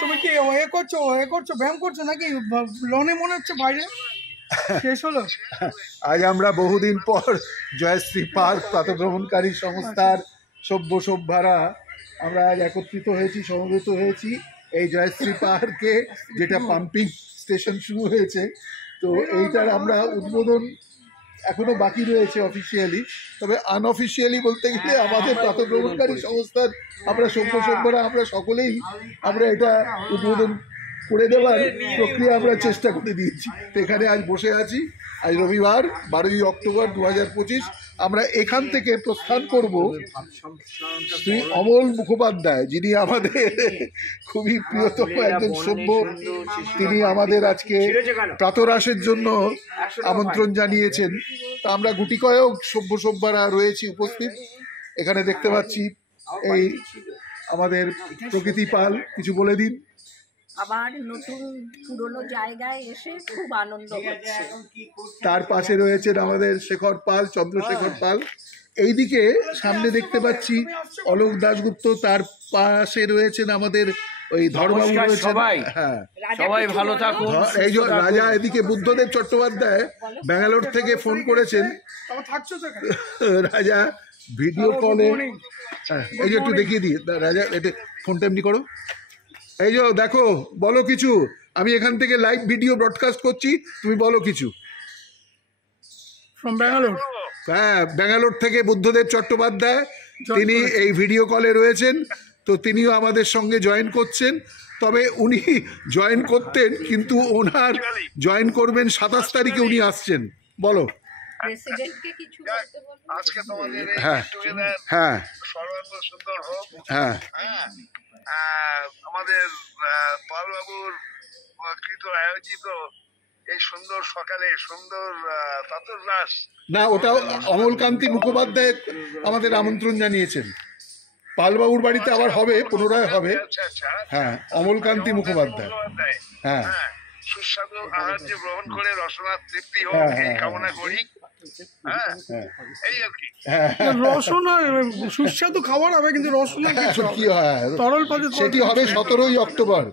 তুমি কি এ করছো ব্যায়াম করছো নাকি? লনে মনে হচ্ছে বাইরে শেষ হলো। আজ আমরা বহুদিন পর জয়শ্রী পার্ক প্রাতঃভ্রমণকারী সংস্থার সভ্যরা আমরা আজ একত্রিত হয়েছি, সমবেত হয়েছি এই জয়শ্রী পার্কে, যেটা পাম্পিং স্টেশন শুরু হয়েছে। তো এইটার আমরা উদ্বোধন এখনো বাকি রয়েছে অফিসিয়ালি, তবে আনঅফিসিয়ালি বলতে গেলে আমাদের প্রাতঃভ্রমণকারী সংস্থার আমরা সভ্যরা আমরা সকলেই আমরা এটা উদ্বোধন করে দেওয়ার প্রক্রিয়া আমরা চেষ্টা করে দিয়েছি। তো এখানে আজ বসে আছি। আজ রবিবার 12ই অক্টোবর 2025। আমরা এখান থেকে প্রস্থান করব শ্রী অমল মুখোপাধ্যায়, যিনি আমাদের খুবই প্রিয়তম একজন সভ্য। তিনি আমাদের আজকে প্রাতরাশের জন্য আমন্ত্রণ জানিয়েছেন। তা আমরা গুটি কয়েক সভ্যরা রয়েছি উপস্থিত। এখানে দেখতে পাচ্ছি এই আমাদের প্রকৃতি পাল, কিছু বলে দিন। আবার নতুন পুরনো জায়গায় এসে খুব আনন্দ হচ্ছে। তার পাশে রয়েছেন আমাদের শেখর পাল, চন্দ্রশেখর পাল। এইদিকে সামনে দেখতে পাচ্ছি অলোক দাশগুপ্ত, তার পাশে রয়েছেন আমাদের ওই ধর্মবাবু রয়েছেন। হ্যাঁ, সবাই ভালো থাকুন। এই যে রাজা, এদিকে বুদ্ধদেব চট্টোপাধ্যায় ব্যাঙ্গালোর থেকে ফোন করেছেন। রাজা ভিডিও কলে, এই যে একটু দেখিয়ে দিই রাজা, এটা ফোনটা এমনি করো। এই যে দেখো, বলো কিছু। আমি এখান থেকে লাইভ ভিডিও ব্রডকাস্ট করছি, তুমি বলো কিছু। ফ্রম ব্যাঙ্গালোর। হ্যাঁ, ব্যাঙ্গালোর থেকে বুদ্ধদেব চট্টোপাধ্যায়, তিনি এই ভিডিও কলে রয়েছেন। তো তিনিও আমাদের সঙ্গে জয়েন করছেন। তবে উনি জয়েন করতেন, কিন্তু ওনার জয়েন করবেন 27 তারিখে, উনি আসছেন। বলো। হ্যাঁ হ্যাঁ হ্যাঁ, আমাদের পালবাবুর কৃত আয়োজিত এই সুন্দর সকালে সুন্দর প্রাতরাশ, না ওটা অমলকান্তি মুখোপাধ্যায় আমাদের আমন্ত্রণ জানিয়েছেন। পালবাবুর বাড়িতে আবার হবে, পুনরায় হবে। হ্যাঁ, অমলকান্তি মুখোপাধ্যায়। হ্যাঁ, সুস্বাদু আহার যে গ্রহণ করে রসনার তৃপ্তি হোক এই কামনা করি। রসনা সুস্বাদু খাবার হবে, কিন্তু রসনা কি হয় তরল পদে সেটি হবে 17ই অক্টোবর।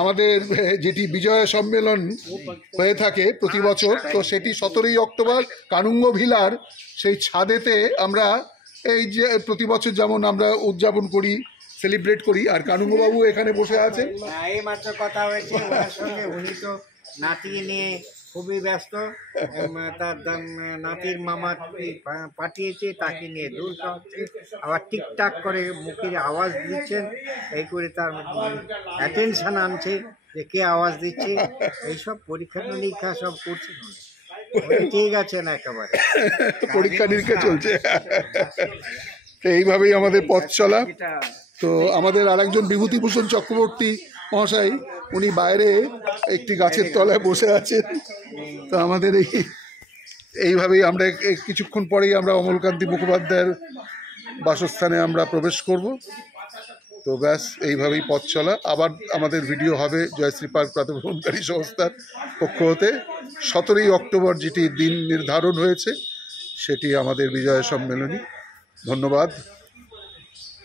আমাদের যেটি বিজয় সম্মেলন হয়ে থাকে প্রতি বছর, তো সেটি 17ই অক্টোবর কানুঙ্গ ভিলার সেই ছাদেতে আমরা এই যে প্রতি বছর যেমন আমরা উদযাপন করি, সেলিব্রেট করি। আর কানুঙ্গবাবু এখানে বসে আছেন। এই মাত্র কথা হয়েছে ওনার সঙ্গে, উনি তো নাতি নিয়ে খুবই ব্যস্ত। তার নাতির মামা পাঠিয়েছে, তাকে নিয়ে দূর হচ্ছে, আবার টিকটাক করে মুখের আওয়াজ দিচ্ছেন, এই করে তার অ্যাটেনশন আনছে যে কে আওয়াজ দিচ্ছে। এইসব পরীক্ষা নিরীক্ষা সব করছে। ঠিক আছে না, একেবারে পরীক্ষা নিরীক্ষা চলছে। এইভাবেই আমাদের পথ চলা। তো আমাদের আরেকজন বিভূতিভূষণ চক্রবর্তী মহাশয়, উনি বাইরে একটি গাছের তলায় বসে আছেন। তো আমাদের এইভাবেই আমরা কিছুক্ষণ পরেই আমরা অমলকান্তি মুখোপাধ্যায়ের বাসস্থানে আমরা প্রবেশ করব। তো ব্যাস, এইভাবেই পথ চলা। আবার আমাদের ভিডিও হবে জয়শ্রী পার্ক প্রাতঃভ্রমণকারী সংস্থার পক্ষ হতে 17ই অক্টোবর, যেটি দিন নির্ধারণ হয়েছে, সেটি আমাদের বিজয় সম্মেলনী। ধন্যবাদ।